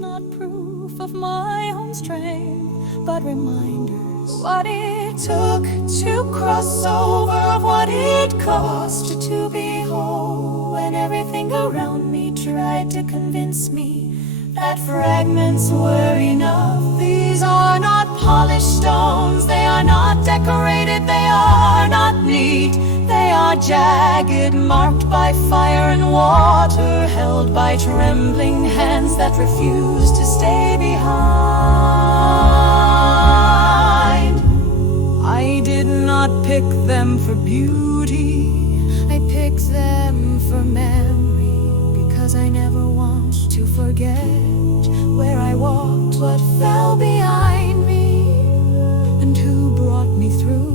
not proof of my own strength, but reminders of what it took to cross over, of what it cost to be whole, when everything around me tried to convince me that fragments were enough. These are not polished stones, they are not decorated, they are not neat. They are jagged, marked by fire and water, held by trembling hands that refuse to stay behind. I did not pick them for beauty, I picked them for memory, because I never want to forget where I walked, what fell behind me, and who brought me through.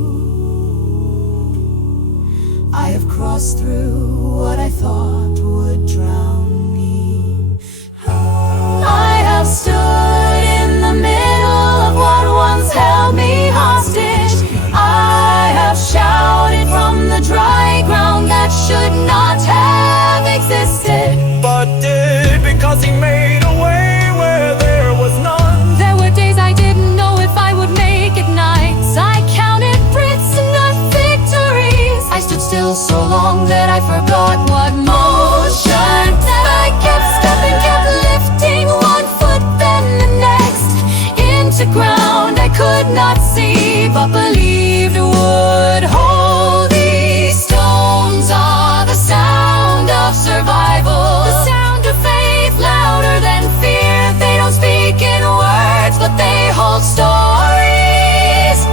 I have crossed through what I thought would drown me. I have stood in the middle of what once held me hostage. I have shouted from the dry ground that should not have existed, but did, because he made a way where there was none. There were days I didn't know if I would make it, nights I counted bricks and not victories. I stood still so long that I forgot what motion. That I kept stepping, kept lifting one foot, then the next, into ground I could not see, but believed would hold. These stones are the sound of survival, the sound of faith, louder than fear. They don't speak in words, but they hold stories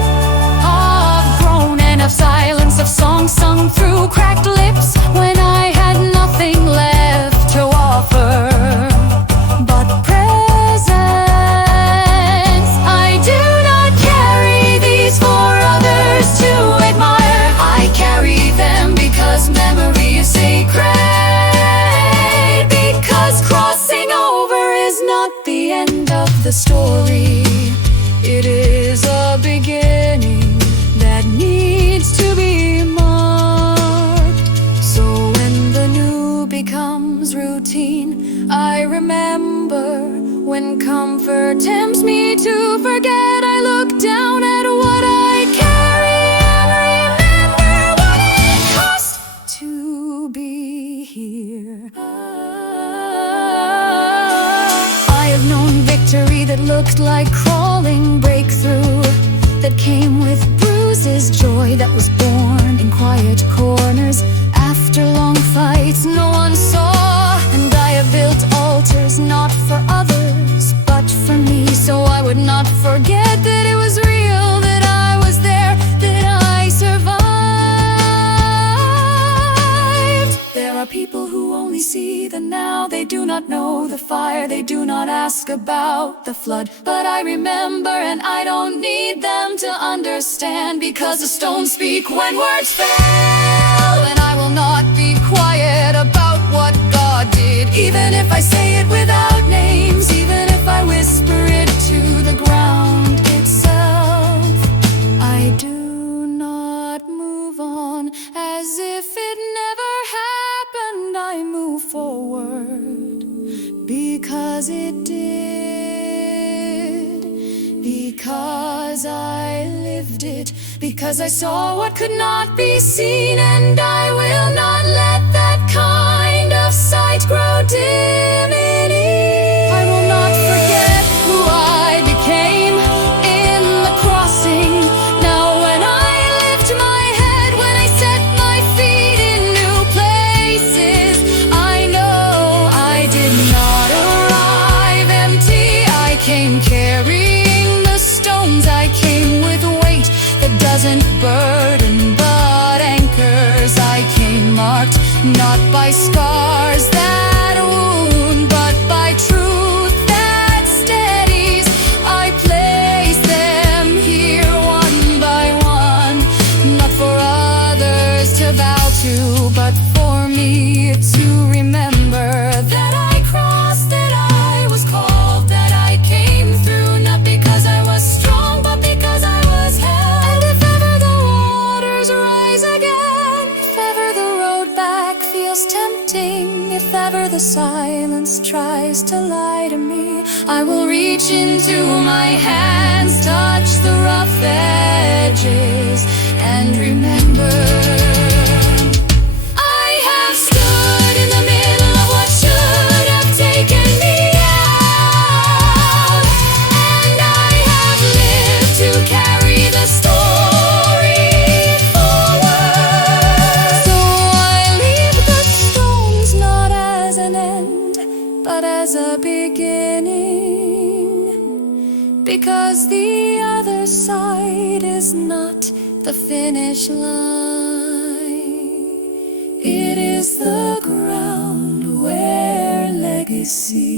of groan and of silence, of songs sung through cracked lips when I had nothing left to offer but presence. I do not carry these for others to admire, I carry them because memory is sacred, because crossing over is not the end of the story. It is a beginning that needs to be marked. So when the new becomes routine, I remember when comfort tempts me to forget. I look down at what I carry and remember what it cost to be here. I have known victory that looked like crawling, breakthrough that came with bruises, joy that was born in quiet corners after long fights no one saw. And I have built altars not for others but for me, so I would not forget that it was real, that I was there, that I survived. There are people who only see the now, they do not know the fire, they do not ask about the flood. But I remember and I don't need them to understand, because the stones speak when words fail. And I will not be quiet about what God did, even if I say it without names, even if I whisper it to the ground itself. I do not move on as if it never happened. I move forward because it did, because I lived it, because I saw what could not be seen, and I will not let that kind of sight grow dim in me. I will not forget who I became in the crossing. Now when I lift my head, when I set my feet in new places, I know I did not arrive empty. I came carrying the stones, I came with weight that doesn't burden but anchors. I came marked not by scars that wound, but by truth that steadies. I place them here one by one, not for others to bow to, but for me to remember that I crossed, that I was called, that I came through, not because I was strong, but because I was held. And if ever the waters rise again, if ever the road back feels tempting, if ever the silence tries to lie to me, I will reach into my hands, touch the rough edges, and remember I have stood in the middle of what should have taken me out, and I have lived to carry the story forward. So I leave the stones not as an end, but as a beginning, because the other side is not the finish line. It is the ground where legacy